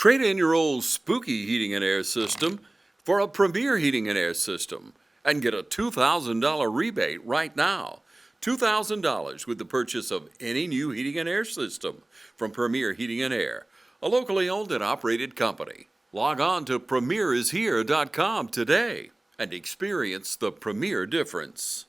Trade in your old spooky heating and air system for a premier heating and air system and get a $2,000 rebate right now. $2,000 with the purchase of any new heating and air system from Premier Heating and Air, a locally owned and operated company. Log on to premierishere.com today and experience the premier difference.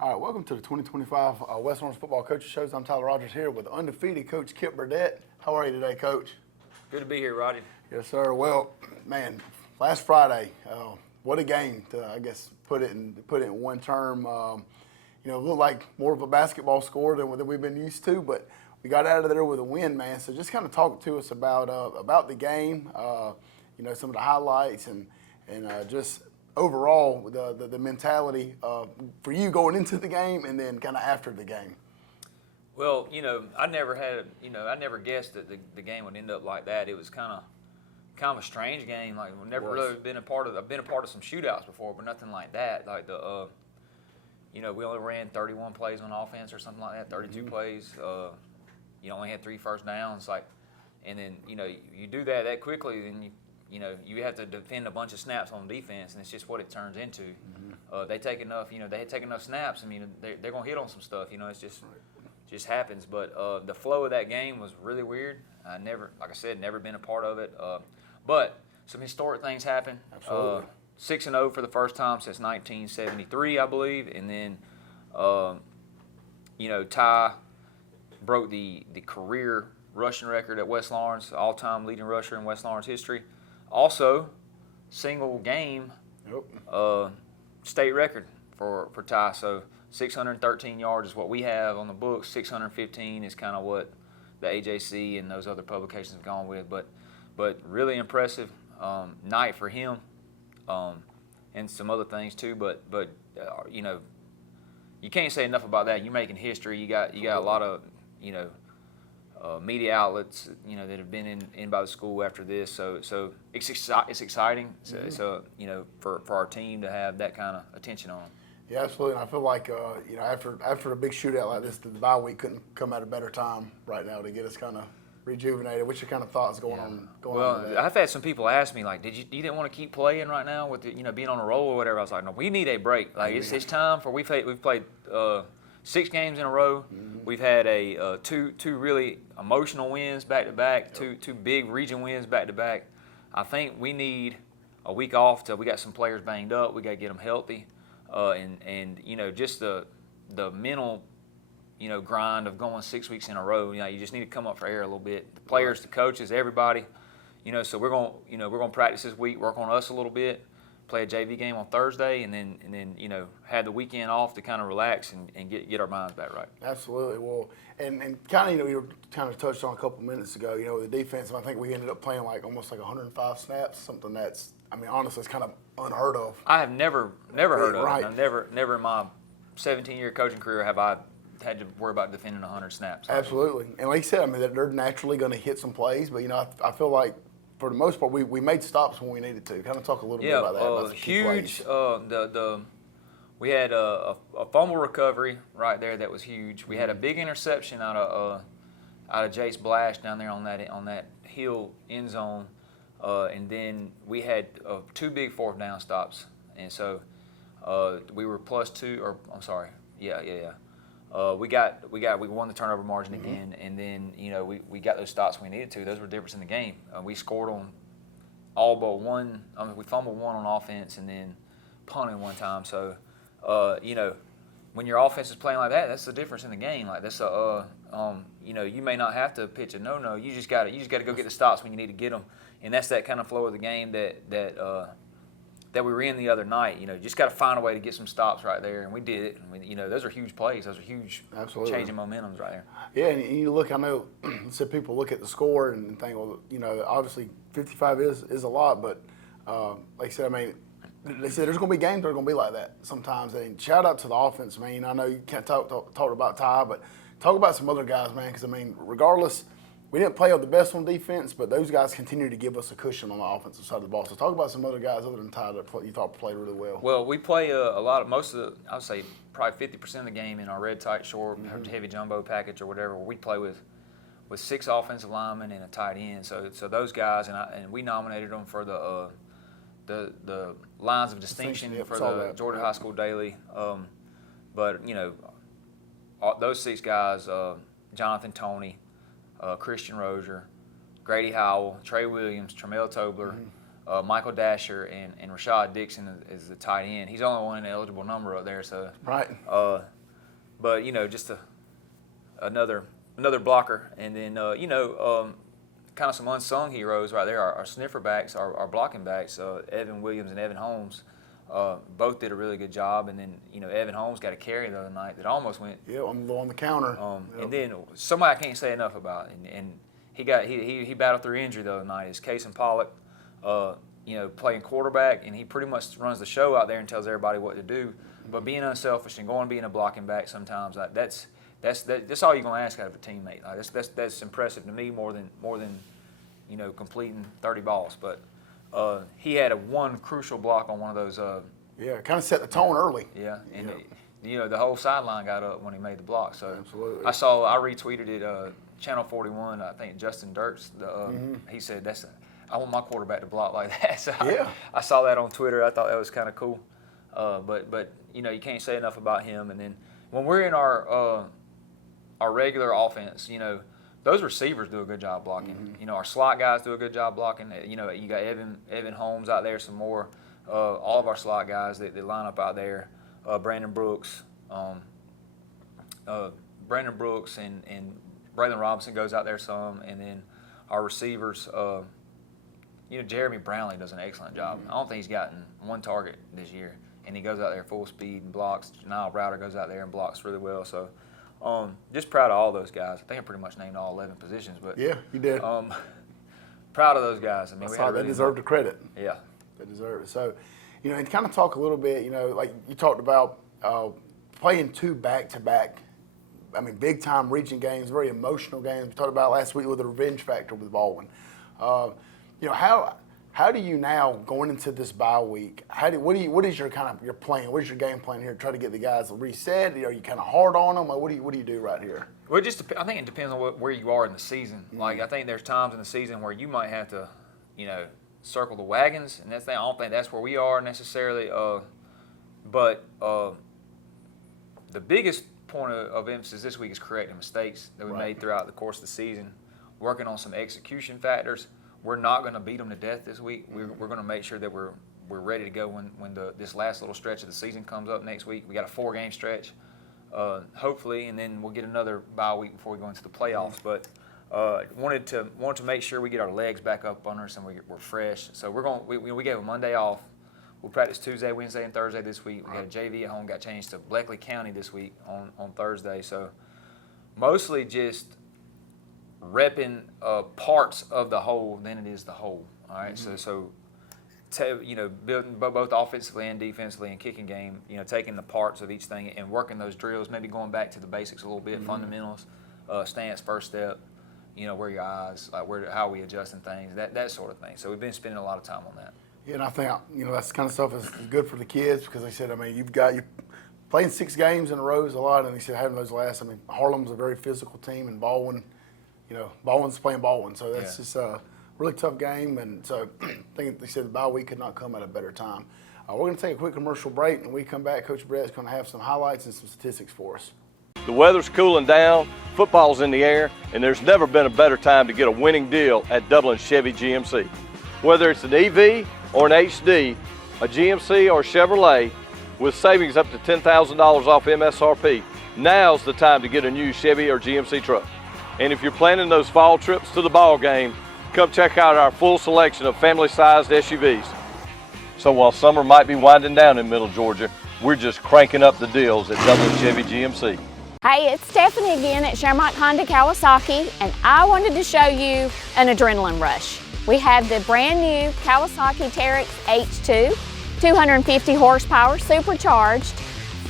All right, welcome to the 2025 West Orange Football Coaches Shows. I'm Tyler Rogers here with undefeated Coach Kip Burdett. How are you today, Coach? Good to be here, Roddy. Yes, sir. Well, man, last Friday, what a game to, I guess, put it in one term. It looked like more of a basketball score than we've been used to, but we got out of there with a win, man. So just kind of talk to us about the game, some of the highlights and just overall the mentality for you going into the game and then kind of after the game. Well, I never guessed that the game would end up like that. It was kind of a strange game. Like we've never really been a part of. I've been a part of some shootouts before, but nothing like that. Like we only ran 31 plays on offense or something like that, 32 plays. You only had 3 first downs. And then you do that quickly, then you have to defend a bunch of snaps on defense, and it's just what it turns into. They take enough, they take enough snaps. I mean, they're gonna hit on some stuff. It's just happens. But the flow of that game was really weird. Like I said, never been a part of it. But some historic things happened. Absolutely. 6-0 for the first time since 1973, I believe, and then Ty broke the career rushing record at West Lawrence, all-time leading rusher in West Lawrence history. Also, single game state record for Ty. So 613 yards is what we have on the books. 615 is kind of what the AJC and those other publications have gone with. But really impressive night for him, and some other things too. But you can't say enough about that. You're making history. You got a lot of media outlets, that have been in by the school after this. So it's exciting. So for our team to have that kind of attention on them. Yeah, absolutely. And I feel like after a big shootout like this, the bye week couldn't come at a better time right now to get us kind of rejuvenated. What's your kind of thoughts going on? Well, I've had some people ask me like, you didn't want to keep playing right now with being on a roll or whatever. I was like, no, we need a break. Like it's time for we've played 6 games in a row. We've had two really emotional wins back to back, two big region wins back to back. I think we need a week off till we got some players banged up. We got to get them healthy, and just the mental grind of going 6 weeks in a row. You just need to come up for air a little bit. The players, the coaches, everybody. So we're gonna practice this week, work on us a little bit. Play a JV game on Thursday, and then had the weekend off to kind of relax and get our minds back right. Absolutely. Well, and kind of you kind of touched on a couple minutes ago. The defense. I think we ended up playing almost 105 snaps. Something that's honestly it's kind of unheard of. I have never heard of right. it. I've never in my 17-year coaching career have I had to worry about defending 100 snaps. Absolutely. And like you said, they're naturally going to hit some plays, but I feel like, for the most part, we made stops when we needed to. Kind of talk a little bit about that. About huge. We had a fumble recovery right there that was huge. We had a big interception out of Jace Blash down there on that hill end zone, and then we had 2 big 4th down stops, and so we were +2. Or I'm sorry, yeah. We won the turnover margin again, and then we got those stops we needed to. Those were the difference in the game. We scored on all but one. We fumbled one on offense and then punted one time. So when your offense is playing like that, that's the difference in the game. Like that's you may not have to pitch a no. You just got to go get the stops when you need to get them, and that's that kind of flow of the game that we were in the other night. Just got to find a way to get some stops right there, and we did it. And those are huge plays. Those are huge, changing momentums right there. Yeah, and you look. I know some people look at the score and think, well, obviously 55 is a lot, but like I said, they said there's going to be games that are going to be like that sometimes. And shout out to the offense, man. I know you can't talk about Ty, but talk about some other guys, man. Because I mean, regardless, we didn't play the best on defense, but those guys continue to give us a cushion on the offensive side of the ball. So talk about some other guys other than Ty that you thought played really well. Well, we play I would say probably 50% of the game in our red tight short, heavy jumbo package or whatever. We play with 6 offensive linemen and a tight end. So those guys, and we nominated them for the lines of distinction for the Georgia High School Daily. But you know, those 6 guys, Jonathan Toney, Christian Rozier, Grady Howell, Trey Williams, Tremel Tobler, Michael Dasher, and Rashad Dixon is the tight end. He's the only one in the eligible number up there. So right. But you know, just another blocker, and then kind of some unsung heroes right there. Our sniffer backs, our blocking backs, Evan Williams and Evan Holmes, both did a really good job. And then Evan Holmes got a carry the other night that almost went. Yeah, on the counter. And then somebody I can't say enough about, and he battled through injury the other night, is Cason Pollock. Playing quarterback, and he pretty much runs the show out there and tells everybody what to do. But being unselfish and going being a blocking back sometimes, like that's all you're gonna ask out of a teammate. Like that's impressive to me more than completing 30 balls. But he had one crucial block on one of those. Kind of set the tone early. Yeah, and the whole sideline got up when he made the block. So absolutely. I retweeted it. Channel 41, I think Justin Dirks. He said I want my quarterback to block like that. So I saw that on Twitter. I thought that was kind of cool. But you can't say enough about him. And then when we're in our regular offense, those receivers do a good job blocking. Our slot guys do a good job blocking. You got Evan Holmes out there, some more. All of our slot guys that line up out there. Brandon Brooks and Braylon Robinson goes out there some. And then our receivers. Jeremy Brownlee does an excellent job. I don't think he's gotten one target this year, and he goes out there full speed and blocks. Janelle Browder goes out there and blocks really well. So, just proud of all those guys. I think I pretty much named all 11 positions, but yeah, you did. Proud of those guys. I mean, they deserve the credit. Yeah, they deserve it. So, and kind of talk a little bit. Like you talked about playing 2 back-to-back. I mean, big time region games, very emotional games. We talked about last week with the revenge factor with Baldwin. How do you now going into this bye week? What is your plan? What is your game plan here? Try to get the guys reset. Are you kind of hard on them? Or what do you do right here? Well, I think it depends on where you are in the season. Like I think there's times in the season where you might have to, circle the wagons, and I don't think that's where we are necessarily. But the biggest point of emphasis this week is correcting mistakes that we made throughout the course of the season, working on some execution factors. We're not going to beat them to death this week. We're going to make sure that we're ready to go when this last little stretch of the season comes up next week. We got a 4-game stretch, hopefully, and then we'll get another bye week before we go into the playoffs. But wanted to make sure we get our legs back up under us and we're fresh. So we gave a Monday off. We'll practice Tuesday, Wednesday, and Thursday this week. We got a JV at home. Got changed to Bleckley County this week on Thursday. So mostly just repping parts of the whole than it is the whole. All right, building both offensively and defensively and kicking game. Taking the parts of each thing and working those drills. Maybe going back to the basics a little bit, fundamentals, stance, first step. Where your eyes, like how we adjusting things, that sort of thing. So we've been spending a lot of time on that. Yeah, and I think that's kind of stuff is good for the kids because they said, you're playing 6 games in a row is a lot, and they said having those last. Harlem's a very physical team, and Baldwin. Baldwin's playing Baldwin, so that's just a really tough game. And so I think they said the bye week could not come at a better time. We're going to take a quick commercial break, and when we come back, Coach Brett's going to have some highlights and some statistics for us. The weather's cooling down, football's in the air, and there's never been a better time to get a winning deal at Dublin Chevy GMC. Whether it's an EV or an HD, a GMC or Chevrolet, with savings up to $10,000 off MSRP, now's the time to get a new Chevy or GMC truck. And if you're planning those fall trips to the ball game, come check out our full selection of family-sized SUVs. So while summer might be winding down in Middle Georgia, we're just cranking up the deals at Dublin Chevy GMC. Hey, it's Stephanie again at Shamrock Honda Kawasaki, and I wanted to show you an adrenaline rush. We have the brand new Kawasaki Teryx H2. 250 horsepower, supercharged,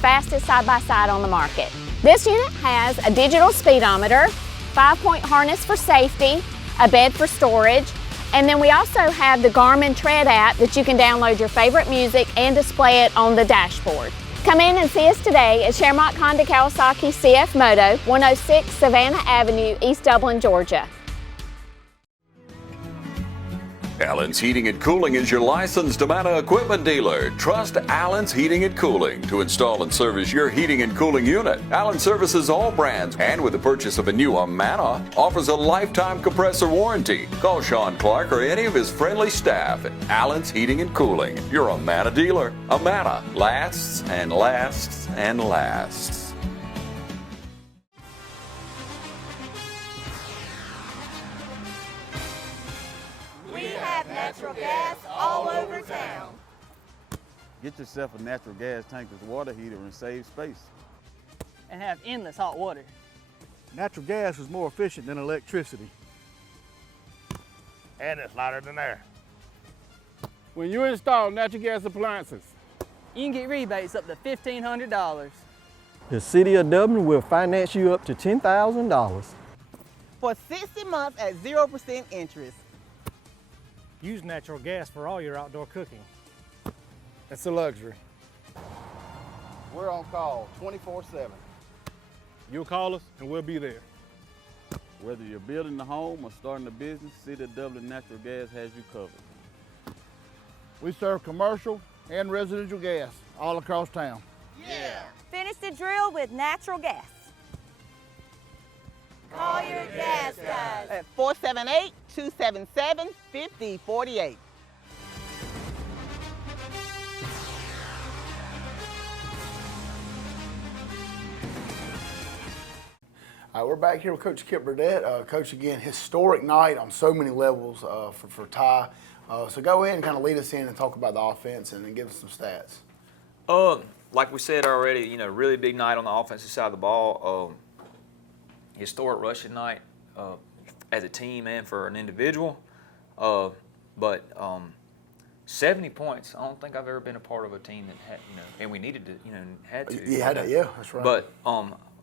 fastest side-by-side on the market. This unit has a digital speedometer, 5-point harness for safety, a bed for storage, and then we also have the Garmin Tread app that you can download your favorite music and display it on the dashboard. Come in and see us today at Shermont Honda Kawasaki CF Moto, 106 Savannah Avenue, East Dublin, Georgia. Allen's Heating and Cooling is your licensed Amana equipment dealer. Trust Allen's Heating and Cooling to install and service your heating and cooling unit. Allen services all brands, and with the purchase of a new Amana, offers a lifetime compressor warranty. Call Sean Clark or any of his friendly staff at Allen's Heating and Cooling, your Amana dealer. Amana lasts and lasts and lasts. Natural gas all over town. Get yourself a natural gas tankless water heater and save space. And have endless hot water. Natural gas is more efficient than electricity. And it's lighter than air. When you install natural gas appliances, You can get rebates up to $1,500. The City of Dublin will finance you up to $10,000. For 60 months at 0% interest. Use natural gas for all your outdoor cooking. it's a luxury. We're on call 24/7. You'll call us and we'll be there. Whether you're building a home or starting a business, City of Dublin Natural Gas has you covered. We serve commercial and residential gas all across town. Yeah. Finish the drill with natural gas. Call your gas guys at 478-277-5048. We're back here with Coach Kip Burdett. Coach, again, historic night on so many levels for Ty. So go ahead and kind of lead us in and talk about the offense and then give us some stats. Like we said already, really big night on the offensive side of the ball. Historic rushing night as a team and for an individual. But 70 points, I don't think I've ever been a part of a team that had, and we needed to, had to. Yeah, that's right. But,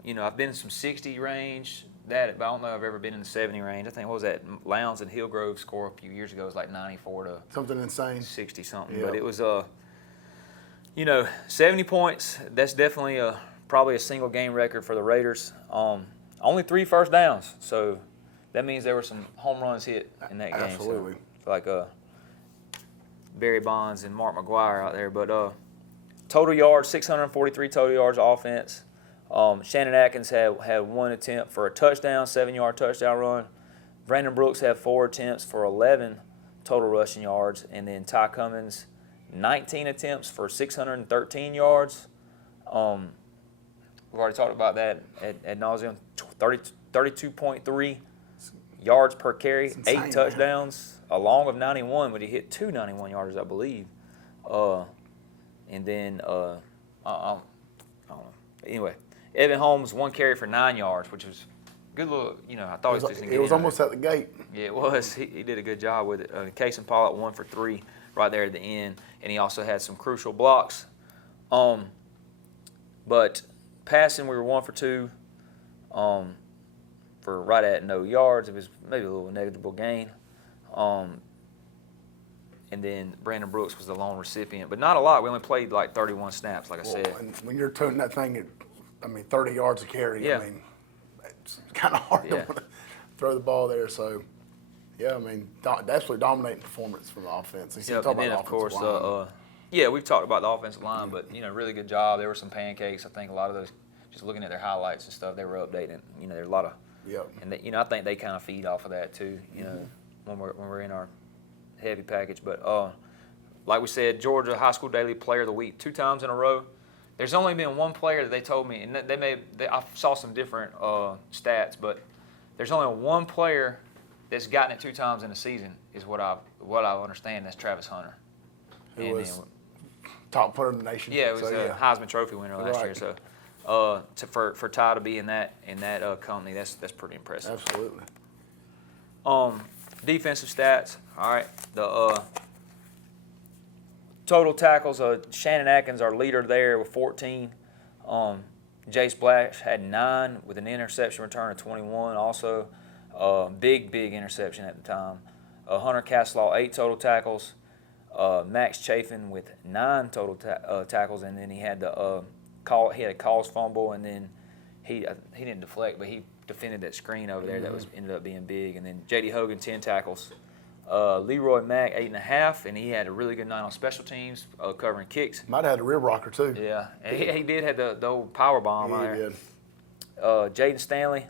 I've been in some 60 range, but I don't know if I've ever been in the 70 range. I think, what was that? Lowndes and Hillgrove score a few years ago was like 94 to something insane. 60 something. Yep. But it was, 70 points. That's definitely probably a single game record for the Raiders. Only 3 first downs, so that means there were some home runs hit in that game. Absolutely. So, like Barry Bonds and Mark McGuire out there. But total yards, 643 total yards offense. Shannon Atkins had 1 attempt for a touchdown, 7-yard touchdown run. Brandon Brooks had 4 attempts for 11 total rushing yards. And then Ty Cummins, 19 attempts for 613 yards. We've already talked about that ad nauseum. 32.3 yards per carry, insane, 8 touchdowns, along with 91, but he hit 2 91-yarders, I believe. And then, I don't know. Anyway, Evan Holmes, 1 carry for 9 yards, which was good little, I thought It was almost at the gate. Yeah, it was. He did a good job with it. Casey Pollock, 1 for 3 right there at the end, and he also had some crucial blocks. But passing, we were 1 for 2 for right at no yards. It was maybe a little negligible gain. And then Brandon Brooks was the lone recipient, but not a lot. We only played like 31 snaps, like I said. And when you're toting that thing at, 30 yards a carry, Yeah. it's kind of hard Yeah. to throw the ball there. So, yeah, absolutely dominating performance from the offense. Yep, and then, of course, we've talked about the offensive line, but, really good job. There were some pancakes. I think a lot of those, just looking at their highlights and stuff, they were updating. There were a lot of, and they, I think they kind of feed off of that too, when we're in our heavy package. But like we said, Georgia High School Daily Player of the Week 2 times in a row. There's only been one player that they told me, and I saw some different stats, but there's only one player that's gotten it 2 times in a season, is what I understand. That's Travis Hunter. Who was top player in the nation. Yeah, it was a Heisman Trophy winner last year. So for Ty to be in that company, that's pretty impressive. Absolutely. Defensive stats. All right, the total tackles. Shannon Atkins, our leader there, with 14. Jace Blash had 9 with an interception return of 21. Also, big interception at the time. Hunter Castlaw, 8 total tackles. Max Chafin with 9 total tackles, and then he had the he had a cause fumble, and then he didn't deflect, but he defended that screen over there that was ended up being big. And then J.D. Hogan, 10 tackles. Leroy Mack, 8.5, and he had a really good night on special teams, covering kicks. Might have had a rib rocker too. Yeah, and he did have the old power bomb Yeah, out he there. did. Jaden Stanley,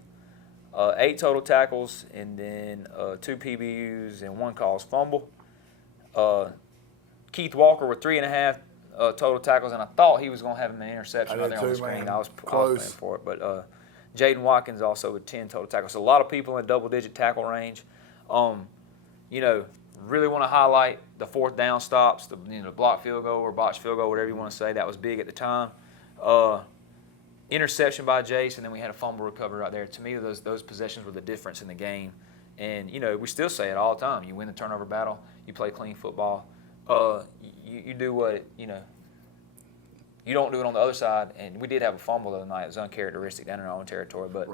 8 total tackles, and then 2 PBUs and 1 caused fumble. Keith Walker with 3.5 total tackles, and I thought he was going to have an interception right there on the screen. I was playing for it, but Jaden Watkins also with 10 total tackles. So a lot of people in double-digit tackle range. You know, really want to highlight the 4th down stops, the block field goal or botched field goal, whatever you want to say. That was big at the time. Interception by Jace, and then we had a fumble recovery right there. To me, those possessions were the difference in the game. And, you know, we still say it all the time. You win the turnover battle. You play clean football. You do what, you know, you don't do it on the other side. And we did have a fumble the other night. It was uncharacteristic down in our own territory. But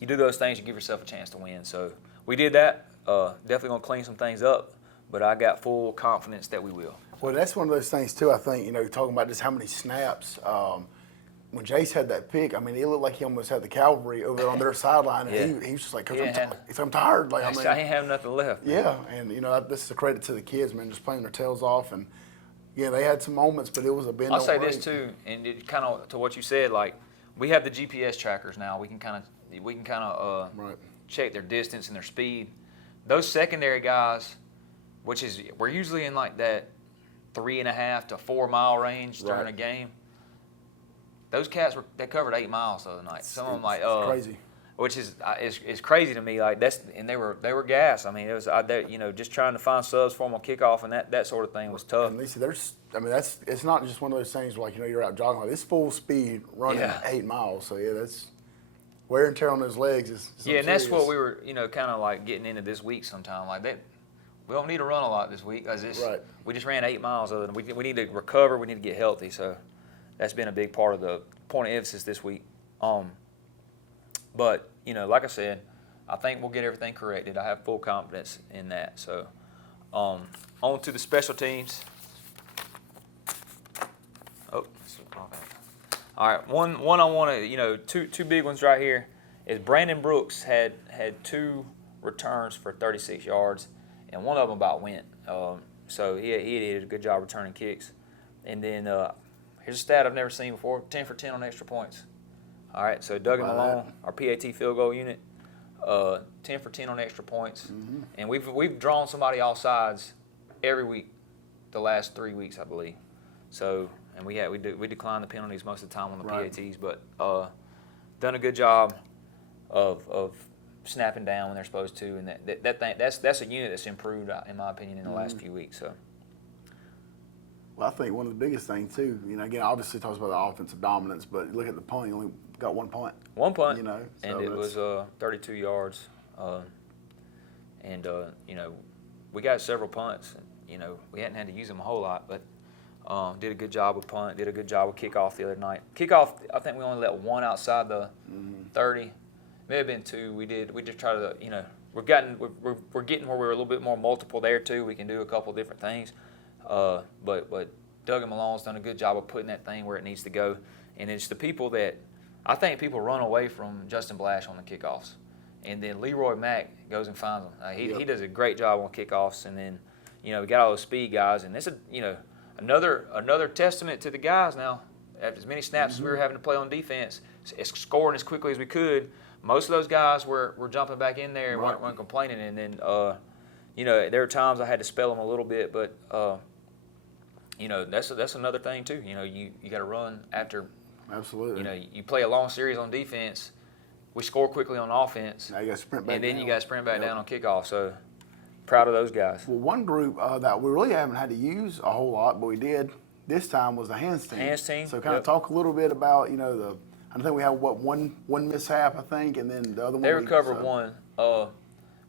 you do those things, you give yourself a chance to win. So we did that. Definitely going to clean some things up. But I got full confidence that we will. Well, that's one of those things, too, I think, you know, talking about just how many snaps. When Jace had that pick, I mean, it looked like he almost had the cavalry over there on their sideline, and he was just like, Coach, I'm tired. Like, I mean, I ain't have nothing left. Yeah, and, you know, this is a credit to the kids, man, just playing their tails off. And, yeah, they had some moments, but it was a bend. I'll say this, too, and it kind of to what you said, like, we have the GPS trackers now. We can kind of check their distance and their speed. Those secondary guys, we're usually in like that 3.5 to 4 mile range during a game. Those cats they covered 8 miles the other night. Some of them like crazy, which is crazy to me. Like and they were gassed. I mean, it was you know, just trying to find subs for them on kickoff and that sort of thing was tough. And Lisa, it's not just one of those things where, like, you know, you're out jogging, like, it's full speed running 8 miles. So yeah, that's wear and tear on those legs is and that's what we were, you know, kind of like getting into this week sometime. Like that, we don't need to run a lot this week because we just ran 8 miles. Other than we need to recover. We need to get healthy. So that's been a big part of the point of emphasis this week. But, you know, like I said, I think we'll get everything corrected. I have full confidence in that. So on to the special teams. Oh, all right. One I want to, you know, two big ones right here is Brandon Brooks had 2 returns for 36 yards, and one of them about went. So he did a good job returning kicks. And then here's a stat I've never seen before: 10 for 10 on extra points. All right. So Doug and Malone, our PAT field goal unit, 10 for 10 on extra points, and we've drawn somebody off sides every week, the last 3 weeks, I believe. So. And we decline the penalties most of the time on the PATs, but done a good job of snapping down when they're supposed to, and that's a unit that's improved, in my opinion, in the last few weeks. So. Well, I think one of the biggest things too, you know, again, obviously talks about the offensive dominance, but look at the punt. You only got 1 punt. 1 punt. You know, so and it was 32 yards, and you know, we got several punts. You know, we hadn't had to use them a whole lot, but. Did a good job with punt. Did a good job with kickoff the other night. Kickoff, I think we only let 1 outside the 30. May have been 2. We just try to, you know, we're getting where we're a little bit more multiple there too. We can do a couple different things. But Doug and Malone's done a good job of putting that thing where it needs to go. And it's the people that I think people run away from Justin Blash on the kickoffs, and then Leroy Mack goes and finds them. He does a great job on kickoffs, and then, you know, we got all those speed guys, and it's Another testament to the guys now. After as many snaps as we were having to play on defense, scoring as quickly as we could, most of those guys were jumping back in there and weren't complaining. And then, you know, there were times I had to spell them a little bit, but, you know, that's another thing too. You know, you got to run after. Absolutely. You know, you play a long series on defense. We score quickly on offense. Now you got to sprint back and then down. you got to sprint back down on kickoff. So. Proud of those guys. Well, one group that we really haven't had to use a whole lot, but we did this time, was the hands team. Hands team. So kind of talk a little bit about, you know, I think we have one mishap, I think, and then the other one. They recovered one.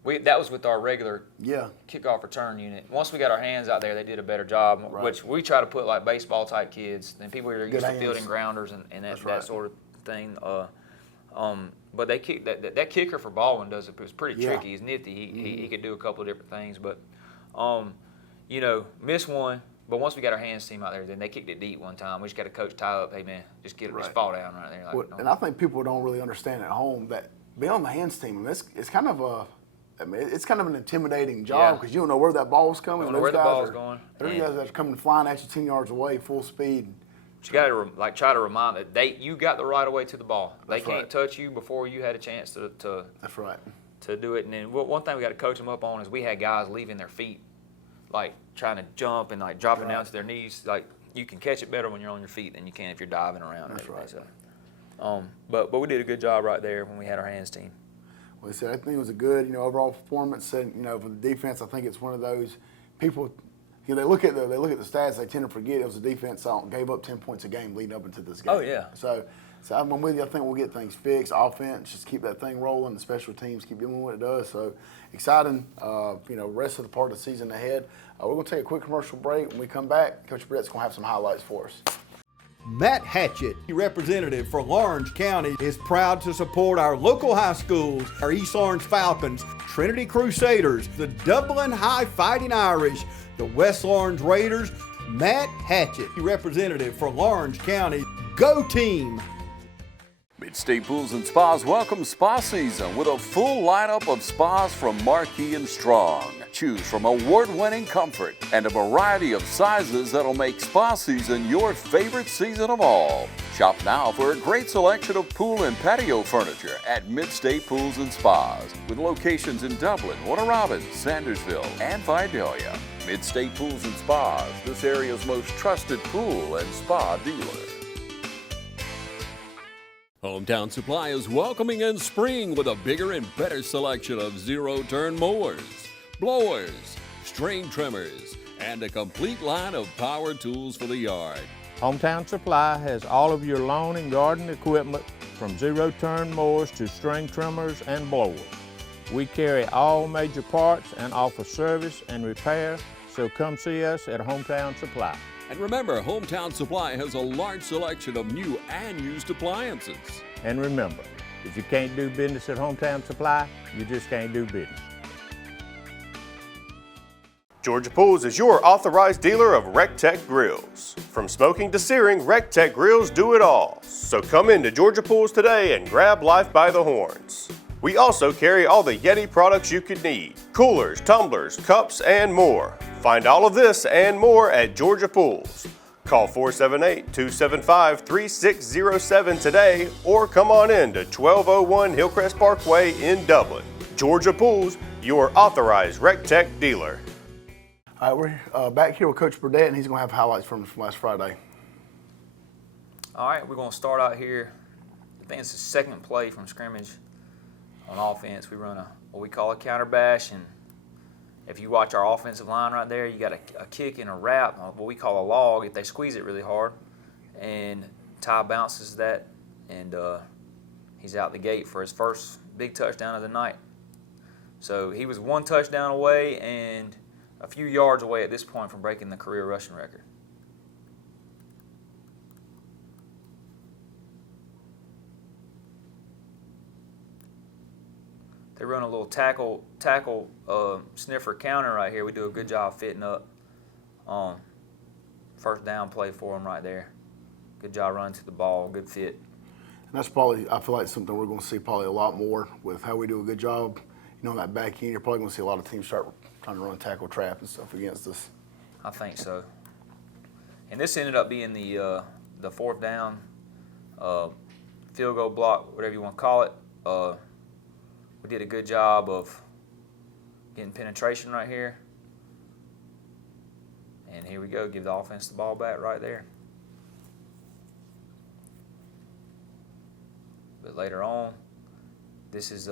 that was with our regular Yeah. kickoff return unit. Once we got our hands out there, they did a better job, Right. which we try to put like baseball type kids and people who are used to hands. fielding grounders and that, That's that right. sort of thing. But they kick that kicker for Baldwin does it was pretty Yeah. tricky. He's nifty. He could do a couple of different things, but missed one. But once we got our hands team out there, then they kicked it deep one time. We just got to coach tie up. Hey man, just get it, just Right. fall down right there. Like, Well, and I think people don't really understand at home that being on the hands team, I mean, it's kind of it's kind of an intimidating job Yeah. because you don't know where that ball's coming. Don't know where the ball's going. Those And- guys that are coming flying at you 10 yards away, full speed. But you got to try to remind that you got the right of way to the ball. They That's can't right. touch you before you had a chance to That's right. to do it. And then one thing we got to coach them up on is we had guys leaving their feet, like trying to jump and like dropping down to their knees. Like you can catch it better when you're on your feet than you can if you're diving around. That's right. So, but we did a good job right there when we had our hands team. Well, I said I think it was a good, overall performance. And for the defense, I think it's one of those people. They look at the stats. They tend to forget it was a defense that gave up 10 points a game leading up into this game. Oh, yeah. So I'm with you. I think we'll get things fixed. Offense, just keep that thing rolling. The special teams keep doing what it does. So exciting. Rest of the part of the season ahead. We're gonna take a quick commercial break. When we come back, Coach Brett's gonna have some highlights for us. Matt Hatchett, representative for Lawrence County, is proud to support our local high schools, our East Orange Falcons, Trinity Crusaders, the Dublin High Fighting Irish, the West Orange Raiders. Matt Hatchett, representative for Lawrence County. Go team! Mid-State Pools and Spas welcome spa season with a full lineup of spas from Marquee and Strong. Choose from award-winning comfort and a variety of sizes that'll make spa season your favorite season of all. Shop now for a great selection of pool and patio furniture at Mid-State Pools and Spas with locations in Dublin, Warner Robins, Sandersville, and Vidalia. Mid-State Pools and Spas, this area's most trusted pool and spa dealer. Hometown Supply is welcoming in spring with a bigger and better selection of zero-turn mowers, blowers, string trimmers, and a complete line of power tools for the yard. Hometown Supply has all of your lawn and garden equipment from zero-turn mowers to string trimmers and blowers. We carry all major parts and offer service and repair, so come see us at Hometown Supply. And remember, Hometown Supply has a large selection of new and used appliances. And remember, if you can't do business at Hometown Supply, you just can't do business. Georgia Pools is your authorized dealer of RecTech grills. From smoking to searing, RecTech grills do it all. So come into Georgia Pools today and grab life by the horns. We also carry all the Yeti products you could need: coolers, tumblers, cups, and more. Find all of this and more at Georgia Pools. Call 478-275-3607 today or come on in to 1201 Hillcrest Parkway in Dublin. Georgia Pools, your authorized RecTech dealer. All right, we're back here with Coach Burdett, and he's going to have highlights from last Friday. All right, we're going to start out here. I think it's the second play from scrimmage on offense. We run what we call a counter bash, and if you watch our offensive line right there, you got a kick and a wrap, what we call a log, if they squeeze it really hard. And Ty bounces that, and he's out the gate for his first big touchdown of the night. So he was one touchdown away and a few yards away at this point from breaking the career rushing record. They run a little tackle sniffer counter right here. We do a good job fitting up. First down play for them right there. Good job running to the ball, good fit. And that's probably, I feel like, something we're going to see probably a lot more with how we do a good job. On that back end, you're probably going to see a lot of teams start trying to run tackle trap and stuff against us. I think so. And this ended up being the fourth down field goal block, whatever you want to call it. We did a good job of getting penetration right here. And here we go, give the offense the ball back right there. But later on, this is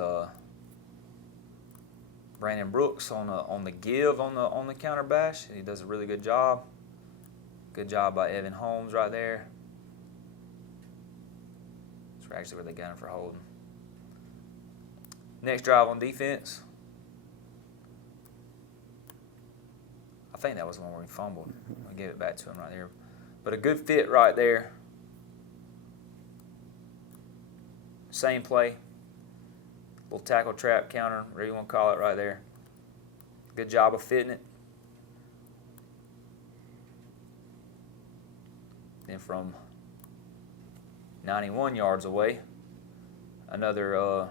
Brandon Brooks on the give on the counter bash. He does a really good job. Good job by Evan Holmes right there. That's actually where they got him for holding. Next drive on defense, I think that was the one where he fumbled. I gave it back to him right there. But a good fit right there. Same play. Little tackle trap counter, whatever you want to call it right there. Good job of fitting it. Then from 91 yards away, another,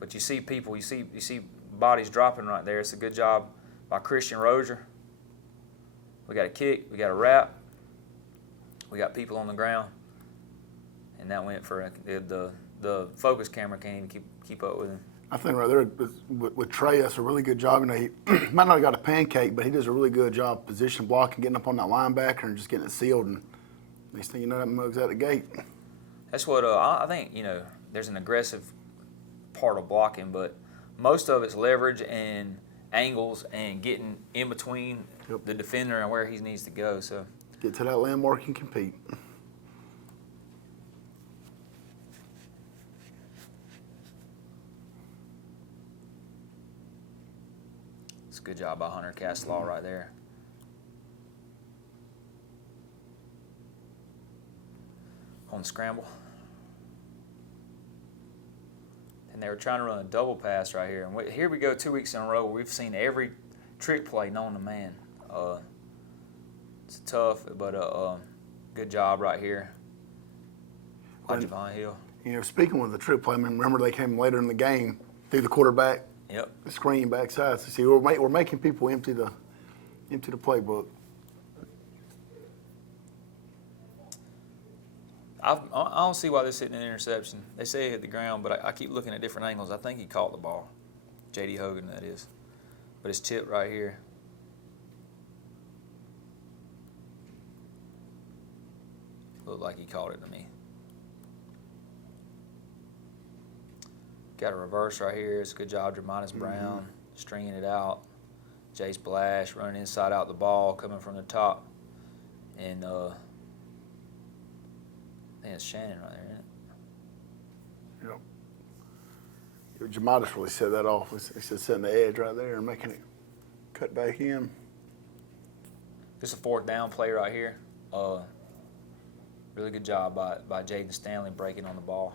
but you see people, you see bodies dropping right there. It's a good job by Christian Rozier. We got a kick, we got a wrap, we got people on the ground, and that went for the focus camera can't even keep up with him. I think right there with Trey, that's a really good job. You know, he might not have got a pancake, but he does a really good job position blocking, getting up on that linebacker and just getting it sealed. And next thing you know, that mug's out the gate. That's what I think. You know, there's an aggressive part of blocking, but most of it's leverage and angles and getting in between the defender and where he needs to go. So get to that landmark and compete. It's a good job by Hunter Castlaw right there. On the scramble. And they were trying to run a double pass right here. And here we go 2 weeks in a row where we've seen every trick play known to man. It's tough, but good job right here by Javon Hill. You know, speaking of the trick play, I mean, remember they came later in the game through the quarterback. Yep. The screen backside. So see, we're making people empty the playbook. I don't see why this hitting an interception. They say it hit the ground, but I keep looking at different angles. I think he caught the ball. J.D. Hogan, that is. But it's tipped right here. Looked like he caught it to me. Got a reverse right here. It's a good job, Jermanis Brown, stringing it out. Jace Blash running inside out the ball, coming from the top. And I think it's Shannon right there, isn't it? Yep. Jermanis really set that off. He said setting the edge right there and making it cut back in. Just a fourth down play right here. Really good job by Jaden Stanley breaking on the ball.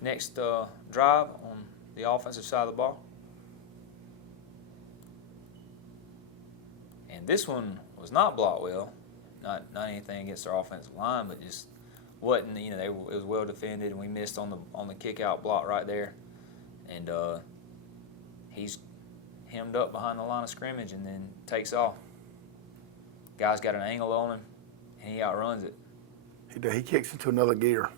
Next drive on the offensive side of the ball. And this one was not blocked well. Not anything against our offensive line, but just wasn't, you know, it was well defended, and we missed on the kick out block right there. And he's hemmed up behind the line of scrimmage and then takes off. Guy's got an angle on him, and he outruns it. He kicks into another gear.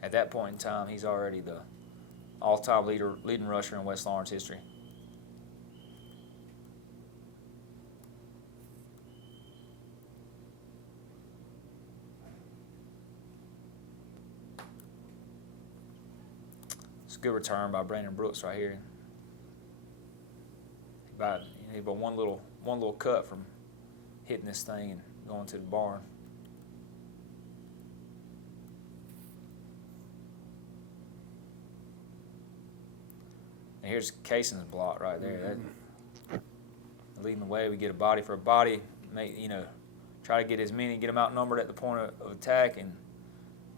At that point in time, he's already the all-time leading rusher in West Lawrence history. It's a good return by Brandon Brooks right here. About one little cut from hitting this thing and going to the barn. And here's Cason's block right there. That, leading the way, we get a body for a body. Try to get get him outnumbered at the point of attack and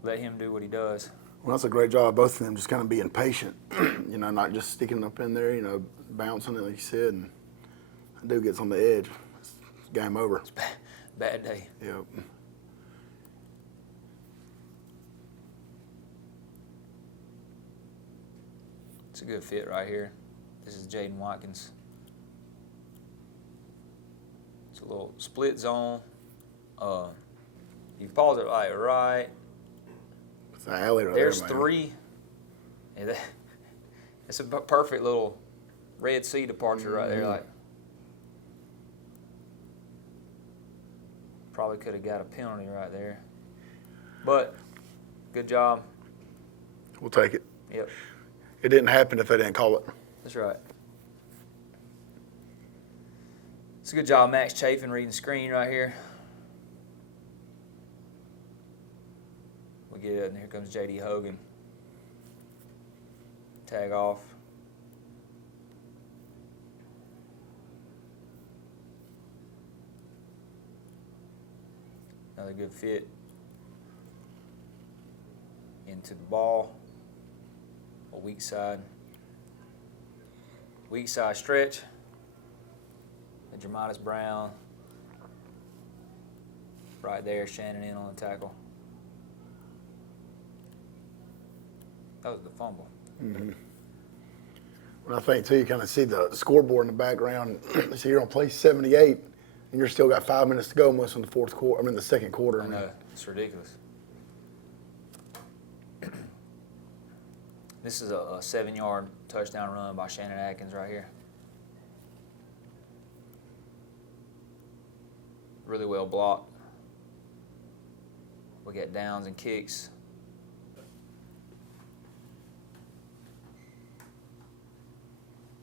let him do what he does. Well, that's a great job of both of them, just kind of being patient, not just sticking up in there, bouncing it like you said. And that dude gets on the edge, it's game over. It's bad day. Yep. It's a good fit right here. This is Jaden Watkins. It's a little split zone. You pause it right. It's an alley right There's there, man. three. Yeah, it's a perfect little Red Sea departure right there. Like, probably could have got a penalty right there. But good job. We'll take it. Yep. It didn't happen if they didn't call it. That's right. It's a good job, Max Chafin reading screen right here. We get it, and here comes J.D. Hogan. Tag off. Another good fit into the ball. A weak side stretch. The Jermitis Brown right there, Shannon in on the tackle. That was the fumble. Mm-hmm. Well, I think too, you kind of see the scoreboard in the background. So you're on play 78, and you're still got 5 minutes to go almost in the fourth quarter. I mean, the second quarter. I know, it's ridiculous. This is a 7-yard touchdown run by Shannon Atkins right here. Really well blocked. We got downs and kicks.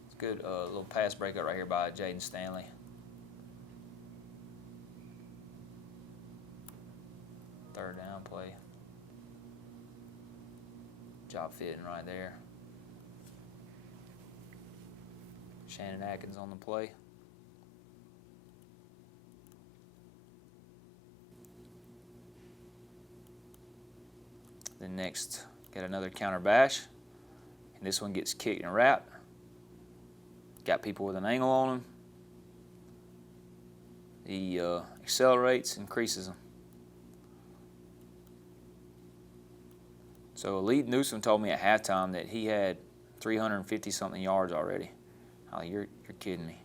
It's good little pass breakup right here by Jaden Stanley. Third down play. Job fitting right there. Shannon Atkins on the play. Then next, got another counter bash. And this one gets kicked and wrapped. Got people with an angle on him. He accelerates, increases them. So Elite Newsom told me at halftime that he had 350-something yards already. Oh, you're kidding me.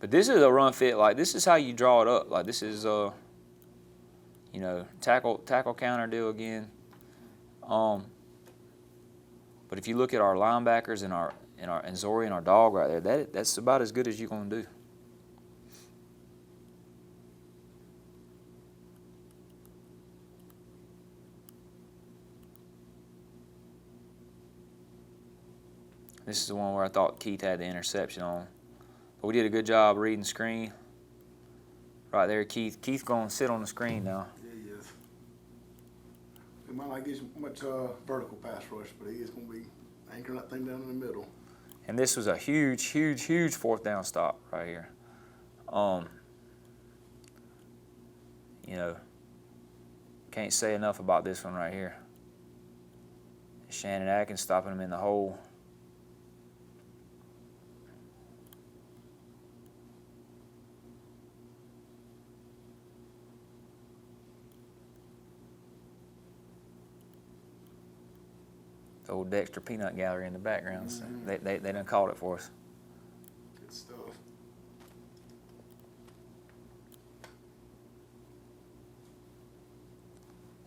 But this is a run fit. Like, this is how you draw it up. Like, this is, you know, tackle counter deal again. But if you look at our linebackers and Zori and our dog right there, that's about as good as you're gonna do. This is the one where I thought Keith had the interception on. But we did a good job reading screen. Right there, Keith. Keith's going to sit on the screen now. Yeah, he is. He might not get much vertical pass rush, but he is going to be anchoring that thing down in the middle. And this was a huge, huge, huge fourth down stop right here. You know, can't say enough about this one right here. Shannon Atkins stopping him in the hole. The old Dexter Peanut Gallery in the background. Mm-hmm. So they done called it for us. Good stuff.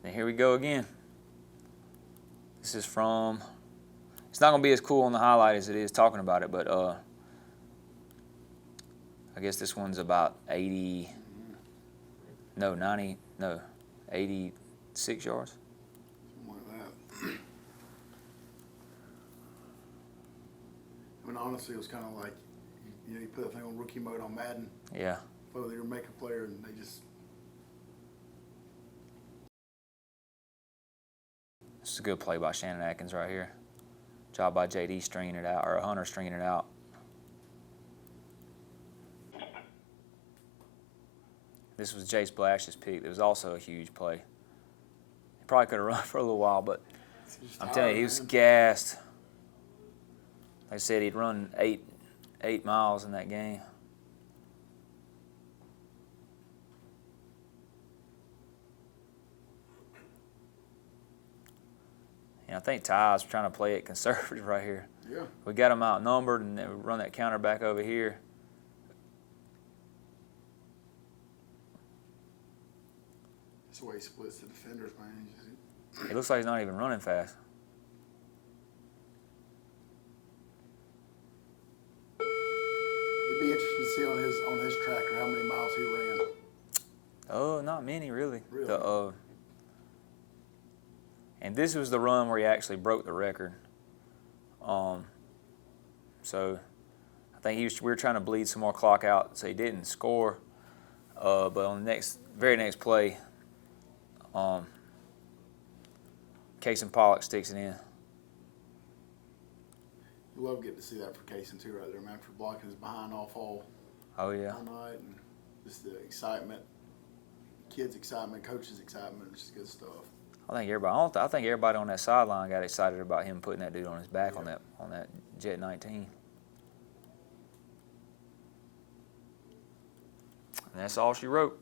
And here we go again. This is from, it's not going to be as cool on the highlight as it is talking about it, but I guess this one's about 86 yards. Something like that. I mean, honestly, it was kind of like, you know, you put that thing on rookie mode on Madden. Yeah. Whether you're making a player and they just. This is a good play by Shannon Atkins right here. Job by JD stringing it out, or Hunter stringing it out. This was Jace Blash's pick. It was also a huge play. He probably could have run for a little while, but I'm telling you, he was gassed. Like I said, he'd run eight miles in that game. And I think Ty's trying to play it conservative right here. Yeah. We got him outnumbered, and then we run that counter back over here. That's the way he splits the defenders, man. It looks like he's not even running fast. It'd be interesting to see on his tracker how many miles he ran. Oh, not many really. Really? And this was the run where he actually broke the record. So I think we were trying to bleed some more clock out, so he didn't score. But on the very next play, Casey Pollock sticks it in. You love getting to see that for Casey too, right there, man. For blocking his behind off all Oh yeah. night, and just the excitement, kids' excitement, coaches' excitement, it's just good stuff. I think everybody on that sideline got excited about him putting that dude on his back on that Jet 19. And that's all she wrote.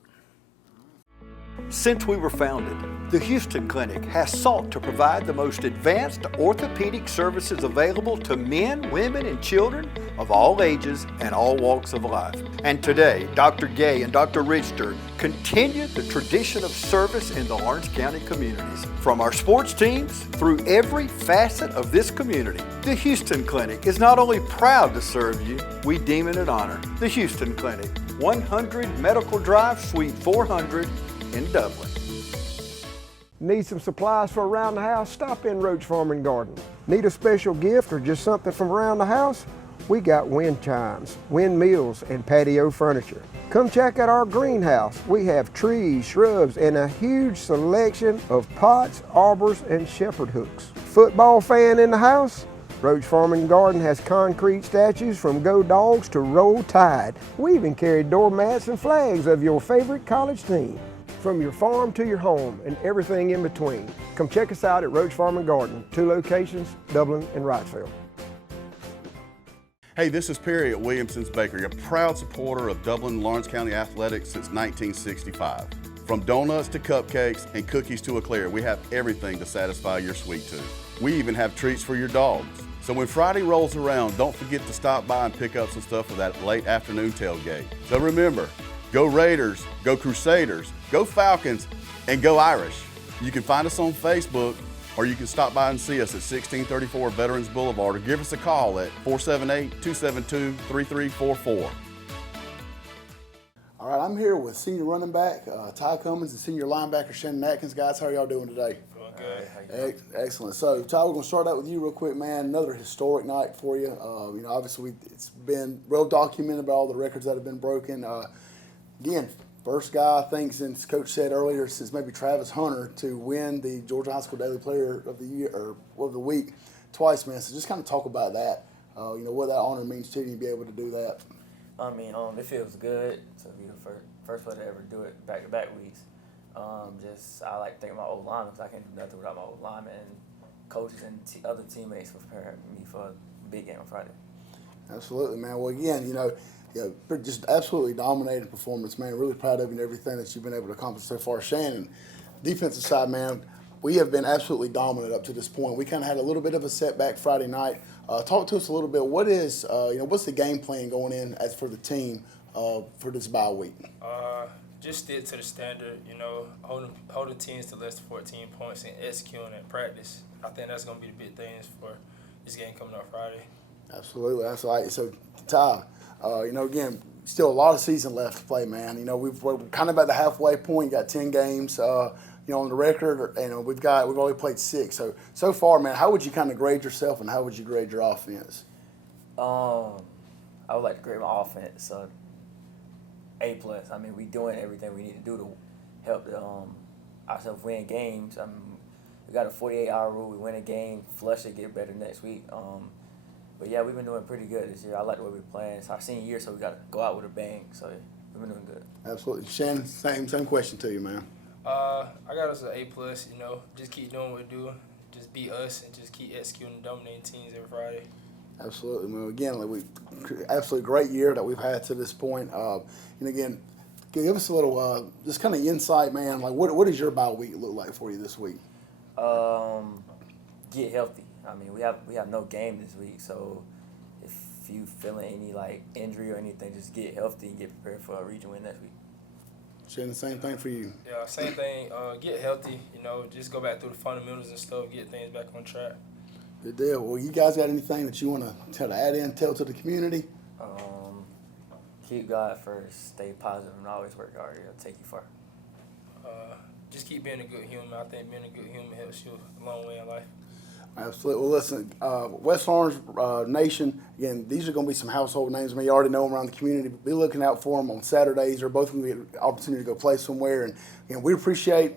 Since we were founded, the Houston Clinic has sought to provide the most advanced orthopedic services available to men, women, and children of all ages and all walks of life. And today, Dr. Gay and Dr. Richter continue the tradition of service in the Lawrence County communities. From our sports teams through every facet of this community, the Houston Clinic is not only proud to serve you, we deem it an honor. The Houston Clinic, 100 Medical Drive, Suite 400 in Dublin. Need some supplies for around the house? Stop in Roach Farm and Garden. Need a special gift or just something from around the house? We got wind chimes, windmills, and patio furniture. Come check out our greenhouse. We have trees, shrubs, and a huge selection of pots, arbors, and shepherd hooks. Football fan in the house? Roach Farm and Garden has concrete statues from Go Dogs to Roll Tide. We even carry doormats and flags of your favorite college team. From your farm to your home and everything in between. Come check us out at Roach Farm and Garden, 2 locations, Dublin and Wrightsville. Hey, this is Perry at Williamson's Bakery, a proud supporter of Dublin and Lawrence County athletics since 1965. From donuts to cupcakes and cookies to eclair, we have everything to satisfy your sweet tooth. We even have treats for your dogs. So when Friday rolls around, don't forget to stop by and pick up some stuff for that late afternoon tailgate. So remember, go Raiders, go Crusaders, go Falcons, and go Irish. You can find us on Facebook, or you can stop by and see us at 1634 Veterans Boulevard, or give us a call at 478-272-3344. All right, I'm here with senior running back Ty Cummins and senior linebacker Shannon Atkins. Guys, how are y'all doing today? Doing good. Excellent. So, Ty, we're going to start out with you real quick, man. Another historic night for you. Obviously, it's been well documented about all the records that have been broken. Again, first guy, I think, since Coach said earlier, since maybe Travis Hunter, to win the Georgia High School Daily Player of the Year or of the Week twice, man. So just kind of talk about that. What that honor means to you to be able to do that. I mean, it feels good to be the first one to ever do it back-to-back weeks. I like to thank my old linemen because I can't do nothing without my old linemen and coaches and other teammates for preparing me for a big game on Friday. Absolutely, man. Well, again, just absolutely dominated performance, man. Really proud of you and everything that you've been able to accomplish so far. Shannon, defensive side, man, we have been absolutely dominant up to this point. We kind of had a little bit of a setback Friday night. Talk to us a little bit. What is, what's the game plan going in as for the team for this bye week? Just stick to the standard, holding teams to less than 14 points and executing in practice. I think that's going to be the big things for this game coming up Friday. Absolutely. That's right. So, Ty, again, still a lot of season left to play, man. We're kind of at the halfway point. You got 10 games, on the record, and we've only played 6. So far, man, how would you kind of grade yourself, and how would you grade your offense? I would like to grade my offense A+. I mean, we doing everything we need to do to help ourselves win games. We got a 48-hour rule. We win a game, flush it, get better next week. But yeah, we've been doing pretty good this year. I like the way we're playing. It's our senior year, so we got to go out with a bang. So we've been doing good. Absolutely, Shannon. Same question to you, man. I got us an A+. Just keep doing what we're doing. Just be us and just keep executing, dominating teams every Friday. Absolutely, man. Again, absolutely great year that we've had to this point. And again, give us a little just kind of insight, man. Like, what does your bye week look like for you this week? Get healthy. I mean, we have no game this week, so if you feeling any injury or anything, just get healthy and get prepared for a region win next week. Shannon, same thing for you. Yeah, same thing. Get healthy. Just go back through the fundamentals and stuff. Get things back on track. Good deal. Well, you guys got anything that you want to add in, tell to the community? Keep God first. Stay positive and always work hard. It'll take you far. Just keep being a good human. I think being a good human helps you a long way in life. Absolutely. Well, listen, West Orange Nation, again, these are going to be some household names. I mean, you already know them around the community, but be looking out for them on Saturdays. They're both going to get an opportunity to go play somewhere. And again, we appreciate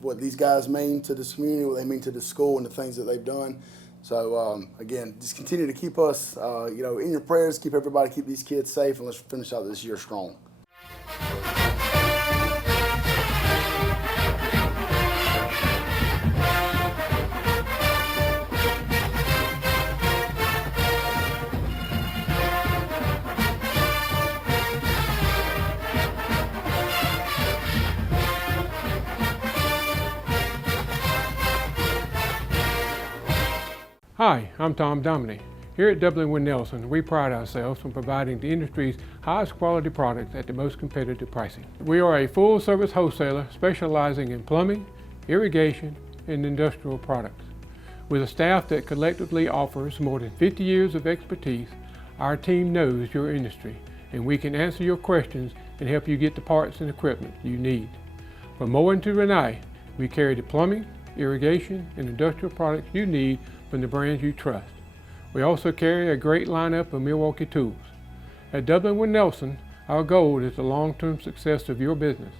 what these guys mean to this community, what they mean to the school, and the things that they've done. So, again, just continue to keep us, in your prayers, keep these kids safe, and let's finish out this year strong. Hi, I'm Tom Dominy. Here at Dublin Wind Nelson, we pride ourselves on providing the industry's highest quality products at the most competitive pricing. We are a full-service wholesaler specializing in plumbing, irrigation, and industrial products. With a staff that collectively offers more than 50 years of expertise, our team knows your industry, and we can answer your questions and help you get the parts and equipment you need. From Moen to Renee, we carry the plumbing, irrigation, and industrial products you need from the brands you trust. We also carry a great lineup of Milwaukee tools. At Dublin Wind Nelson, our goal is the long-term success of your business.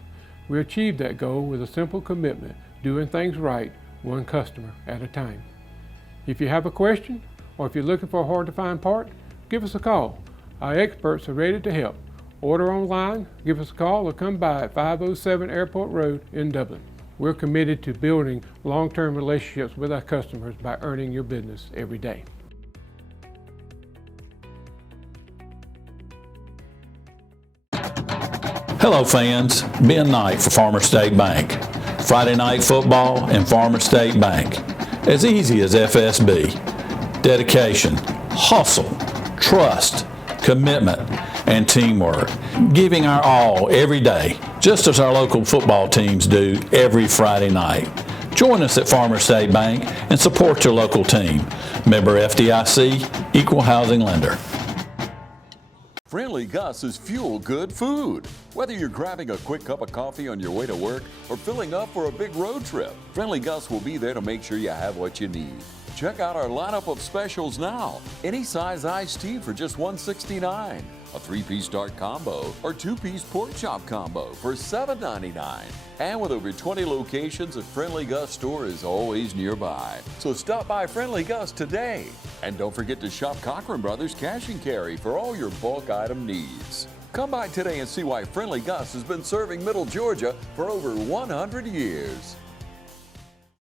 We achieve that goal with a simple commitment, doing things right, one customer at a time. If you have a question, or if you're looking for a hard-to-find part, give us a call. Our experts are ready to help. Order online, give us a call, or come by at 507 Airport Road in Dublin. We're committed to building long-term relationships with our customers by earning your business every day. Hello fans, Ben Knight for Farmer State Bank. Friday night football and Farmer State Bank. As easy as FSB. Dedication, hustle, trust, commitment, and teamwork. Giving our all every day, just as our local football teams do every Friday night. Join us at Farmer State Bank and support your local team. Member FDIC, Equal Housing Lender. Friendly Gus is fuel good food. Whether you're grabbing a quick cup of coffee on your way to work or filling up for a big road trip, Friendly Gus will be there to make sure you have what you need. Check out our lineup of specials now. Any size iced tea for just $1.69. A 3-piece dark combo or 2-piece pork chop combo for $7.99. And with over 20 locations, a Friendly Gus store is always nearby. So stop by Friendly Gus today. And don't forget to shop Cochran Brothers Cash and Carry for all your bulk item needs. Come by today and see why Friendly Gus has been serving Middle Georgia for over 100 years.